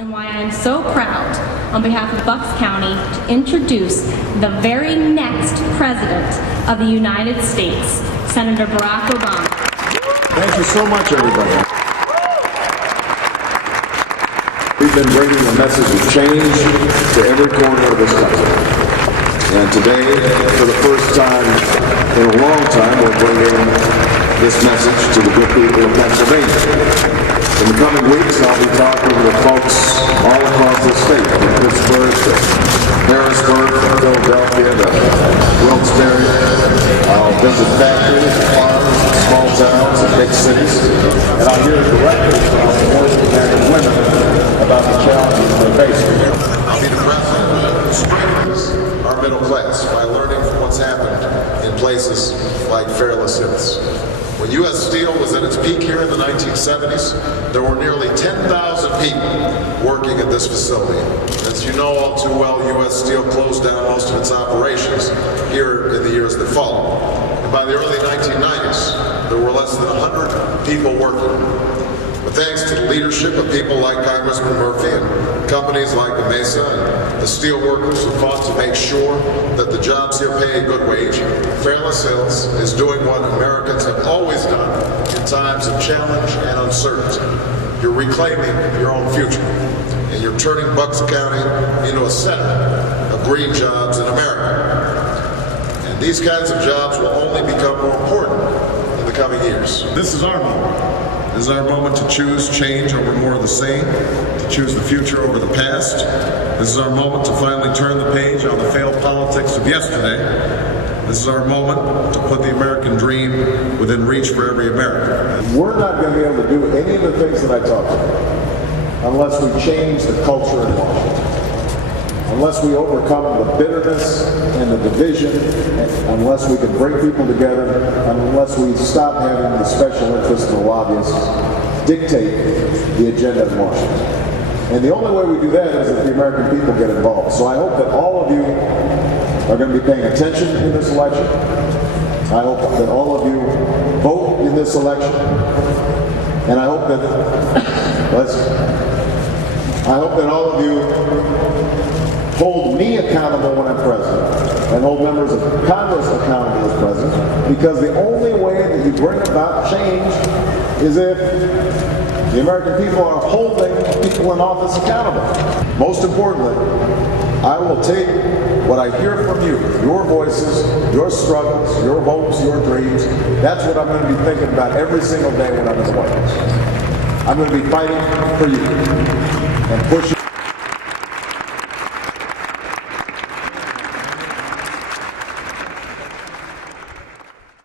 and why I am so proud, on behalf of Bucks County, to introduce the very next President of the United States, Senator Barack Obama. Thank you so much, everybody. We've been bringing a message of change to every corner of this country. And today, for the first time in a long time, we're bringing this message to the good people of Pennsylvania. In the coming weeks, I'll be talking with folks all across the state, from Pittsburgh to Harrisburg, from Philadelphia to Wilkes-Barre. I'll visit factories, farms, small towns, and big cities, and I'll hear directly from working men and women about the challenges they're facing. I'll be the president who strengthens our middle class by learning from what's happened in places like Fairless Hills. When U.S. Steel was at its peak here in the 1970s, there were nearly 10,000 people working at this facility. As you know all too well, U.S. Steel closed down most of its operations here in the years that followed. And by the early 1990s, there were less than 100 people working. But thanks to the leadership of people like Congressman Murphy and companies like the Mesa and the steel workers who fought to make sure that the jobs here pay a good wage, Fairless Hills is doing what Americans have always done in times of challenge and uncertainty. You're reclaiming your own future, and you're turning Bucks County into a center of green jobs in America. And these kinds of jobs will only become more important in the coming years. This is our moment. This is our moment to choose change over more of the same, to choose the future over the past. This is our moment to finally turn the page on the failed politics of yesterday. This is our moment to put the American dream within reach for every American. We're not going to be able to do any of the things that I talked about unless we change the culture in Washington. Unless we overcome the bitterness and the division, unless we can bring people together, unless we stop having the special interests and the lobbyists dictate the agenda in Washington. And the only way we do that is if the American people get involved. So I hope that all of you are going to be paying attention in this election. I hope that all of you vote in this election. And I hope that, all of you hold me accountable when I'm president, and hold members of Congress accountable as president, because the only way that you bring about change is if the American people are holding people in office accountable. Most importantly, I will take what I hear from you, your voices, your struggles, your hopes, your dreams. That's what I'm going to be thinking about every single day when I'm in the White House. I'm going to be fighting for you and pushing